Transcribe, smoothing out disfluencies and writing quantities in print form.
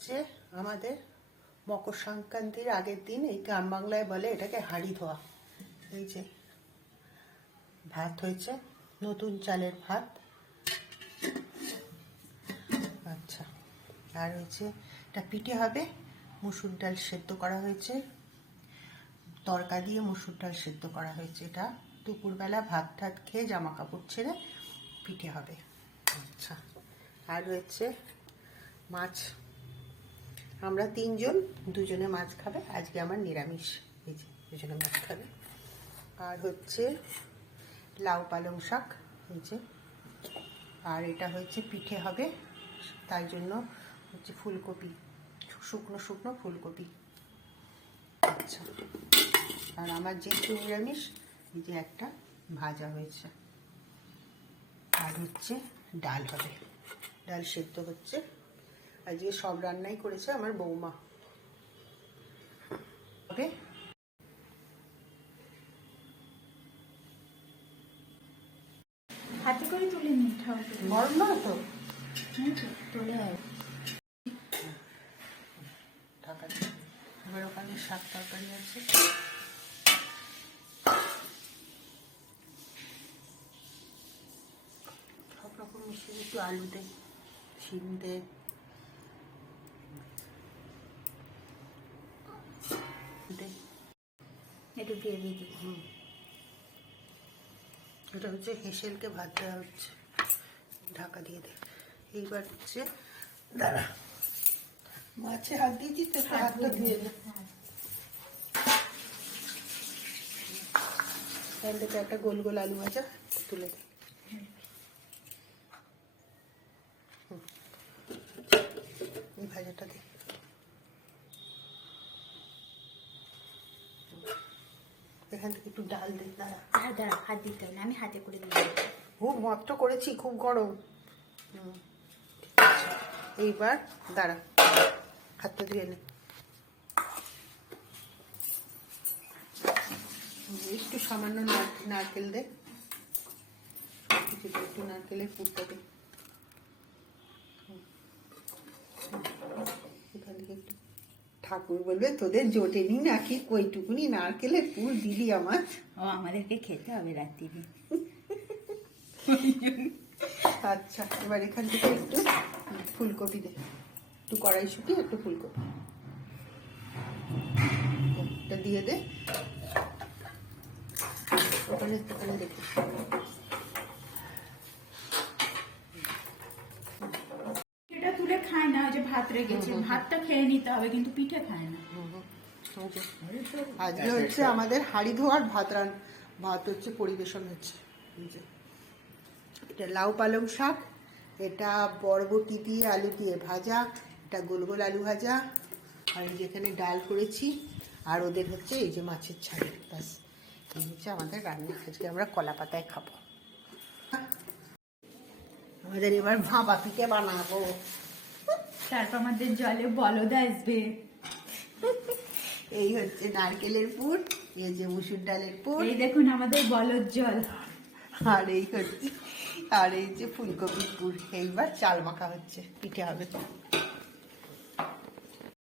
হচ্ছে আমাদের মকর সংক্রান্তির আগের দিন, এই গ্রাম বাংলায় বলে এটাকে হাঁড়ি ধোয়া। এই যে ভাত হয়েছে, নতুন চালের ভাত। আচ্ছা, আর হচ্ছে এটা পিঠে হবে, মুসুর ডাল সেদ্ধ করা হয়েছে, তরকা দিয়ে মুসুর ডাল সেদ্ধ করা হয়েছে। এটা দুপুরবেলা ভাত ঠাত খেয়ে জামা কাপড় ছেড়ে পিঠে হবে। আচ্ছা, আর রয়েছে মাছ। আমরা তিনজন, দুজনে মাছ খাবে, আজকে আমার নিরামিষ। এই যে দুজনে মাছ খাবে। আর হচ্ছে লাউ পালং শাক, এই যে। আর এটা হচ্ছে পিঠে হবে, তাই জন্য হচ্ছে ফুলকপি, শুকনো শুকনো ফুলকপি। আচ্ছা, আর আমার যেহেতু নিরামিষ, এই যে একটা ভাজা হয়েছে। আর হচ্ছে ডাল হবে, ডাল সেদ্ধ হচ্ছে। আজকে সব রান্নাই করেছে আমার বৌমা। হবে হাতে করে তুলে নিই, গরম না তো, তুলে ঢাকা। এবার ওখানে শাক তরকারি আছে। সব রকম মিশিয়ে একটু আলু দে, শিম দে, একটু দিয়ে দিদি। এটা হচ্ছে হেঁসেলকে ভাত দেওয়া হচ্ছে, ঢাকা দিয়ে দে। এইবার হচ্ছে দাঁড়া, মাছে হাত দিয়েছি তো, হাতটা ধুয়ে দে। তার থেকে একটা গোল গোল আলু ভাজা তুলে দে। এই ভাজাটা দে। এখান থেকে একটু ডাল দে। দাঁড়া দাঁড়া, হাত দিতে হবে না, আমি হাতে করে দিই। খুব মত করেছি, খুব গরম। ঠিক আছে, এইবার দাঁড়া, হাতটা ধুয়ে নে। একটু সামান্য নারকেল দে, কিছুতে একটু নারকেলের পুরটা দে। এখান থেকে একটু, ঠাকুর বলবে তোদের জোটেনি নাকি, কইটুকুনি নারকেলের পুর দিলি আমার। ও, আমাদেরকে খেতে হবে রাত্রিরে। আচ্ছা, এবার এখান থেকে একটু ফুলকপি দে, একটু কড়াইশুঁটি, একটু ফুলকপি এটা দিয়ে দে। ওখানে ওখানে দেখে এটা তুলে খায় না, ওই যে ভাত রেখেছে, ভাতটা খেয়ে নিতে হবে, কিন্তু পিঠে খায় না। আজকে হচ্ছে আমাদের হাঁড়ি ধোয়ার ভাত হচ্ছে পরিবেশন হচ্ছে। এটা লাউ পালং শাক, এটা বরবটি দিয়ে আলু দিয়ে ভাজা, এটা গোল গোল আলু ভাজা, আর এই যেখানে ডাল করেছি, আর ওদের হচ্ছে এই যে মাছের ছাড়ি। ব্যাস, এই হচ্ছে আমাদের রান্না। আজকে আমরা কলা পাতায় খাবো। আমাদের এবার ভাপা পিঠে বানাবো। তারপর আমাদের জলে বলদ আসবে। এই হচ্ছে নারকেলের পুর, এই যে মুসুর ডালের পুর, এই দেখুন আমাদের বলদ জল। আর এই হচ্ছে, আর এই যে ফুলকপির পুর। এইবার চাল মাখা হচ্ছে, পিঠে হবে।